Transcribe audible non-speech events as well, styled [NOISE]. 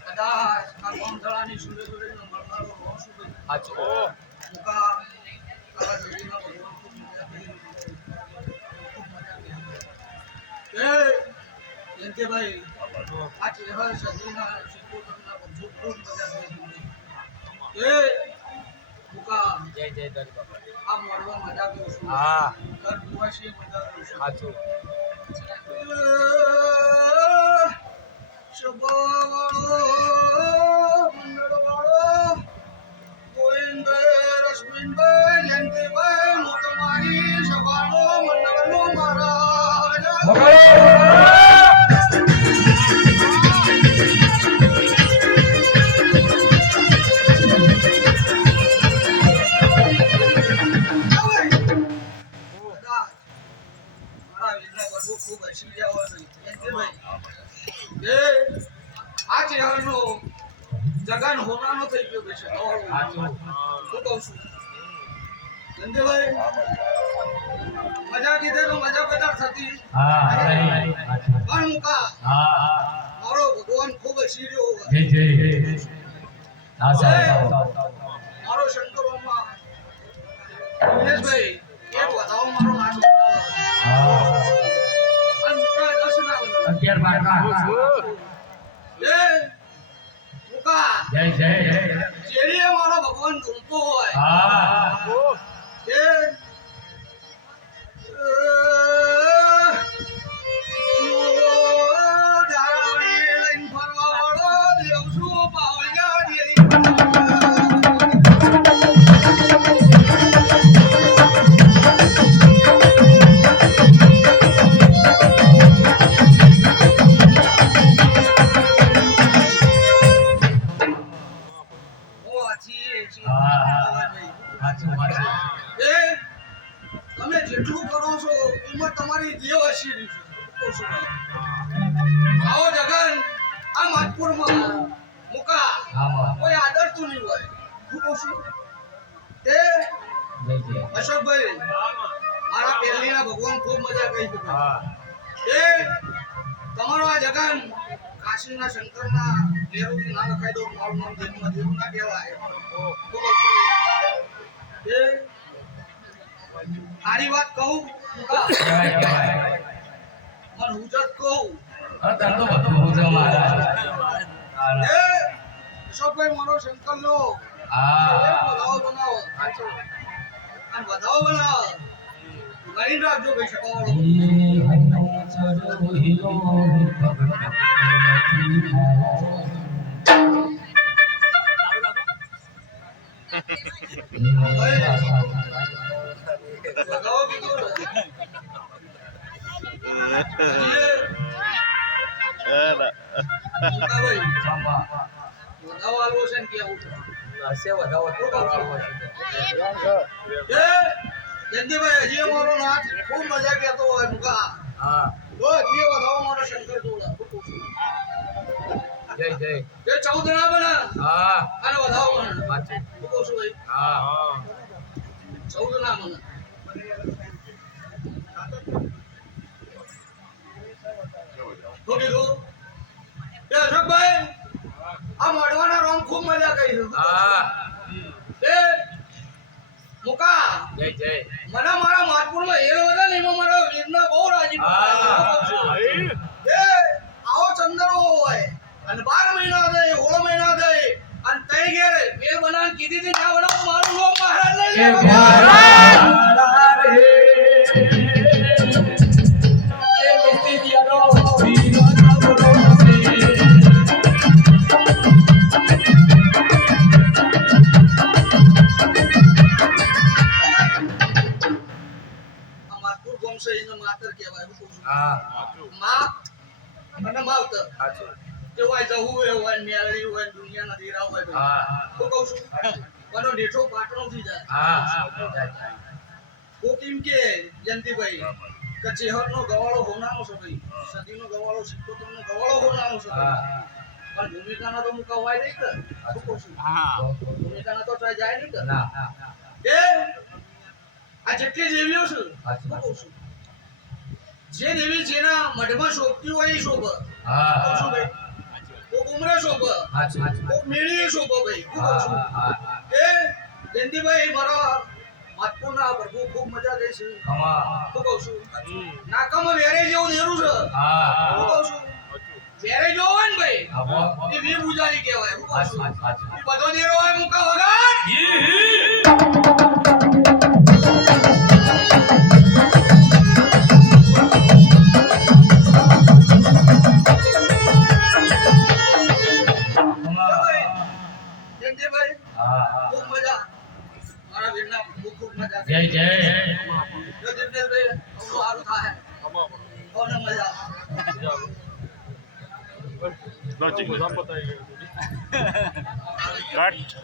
કદાચ આ ચેહર સિદ્ધોતરના બધું ખૂબ મજા એ મુકા જય જય છું હા. સાચું. જગન હોનાનો થઈ ગયો છે. શું કહું છું? જયંતિભાઈ, મજા કીધે તો મજા પેદા થતી. પણ મુકા. મારો ભગવાન ખૂબ શીર્યો રહ્યો હોય. જય જય હા સાહેબ મારો દિનેશભાઈ એક વધાવો મારો નાચ બતાવો. હા. અને મુકા દસ ના બને. અગિયાર બાર જય જય. જય જેડીએ મારો ભગવાન ઢૂંઢતો હોય હા. જેટલું કરો છો એમાં તમારી દેવ હસી આવો જગન આ માધપુરમાં મુકા. કોઈ કોઈ આદરતું નહીં હોય. શું કહું છું? એ જય જય. અશોકભાઈ મારા પહેલીના ભગવાન ખૂબ મજા કરી છે. હા. એ તમારો આ જગન કાશીના શંકરના મેરુથી ના લખાઈ દો મારું નામ જન્મ દેવ ના કહેવાય. શું કહું છું? એ સારી વાત કહું? કહેવાય મને હુજત કહું. અત્યારે તો બધું બહુ જ મારા એ અશોકભાઈ મારો શંકર લો. હા. વધાવો બનાવો. અને વધાવો બનાવો. ગણી રાખજો ભાઈ શકો [LAUGHS] જયંતિભાઈ હજી અમારો નાચ ખૂબ મજા કેતો હોય મુકા હા. હજી વધાવો મારો શંકર જોડા જય જય એ ચૌદ ના બને હા. અને વધાવો બને ભાઈ હા ચૌદ ના બને શું કીધું એ અશોકભાઈ આ મળવાના રોમ ખૂબ મજા કરી હા. એ મુકા જય જય. મને મારા માધપુરમાં હેલ હતા ને એમાં મારા વીરના બહુ રાજી હા. એ. આવો ચંદરો હોય અને બાર મહિના થાય સોળ મહિના થાય અને તઈ ઘેર મેલ બનાવીને કીધી હતી ના બનાવો મારું લો મહારાજ લઈ કે હું. મા અને માવતર. સાચું તે જવું હોય હોય મેળવી હોય દુનિયાના દીરા હોય હા હું. કહું છું મને નેઠો પાટણો થઈ જાય. હા હા કોક એમ કે જયંતિભાઈ કે ચેહરનો ગવાળો હોનાનો છે ભાઈ. સદીનો ગવાળો હોનાનો છે પણ ભૂમિકાના તો મુકા હોય નહીં કે. શું કહું છું? ભૂમિકાના તો જાય નહીં કે. ના એ આ જેટલી જેવીઓ છે. શું કહું છું? જે દેવી જેના મઢમાં શોભતી હોય એ શોભ. કોક ઉમરે શોભ. કોક મેળી શોભ ભાઈ. એ જયંતિભાઈ મારા માતપુરના પ્રભુ ખૂબ મજા થઈ છે. ખમા કહું છું? નાકામાં વેરે જેવું નેરું છે. હા કહું છું? વેરે જેવો હોય ને ભાઈ? એ વી પૂજારી કહેવાય. હું કહું છું? બધો નેરો હોય મુકા વગર. જય જય. જિગ્નેશભાઈ [LAUGHS] અવળું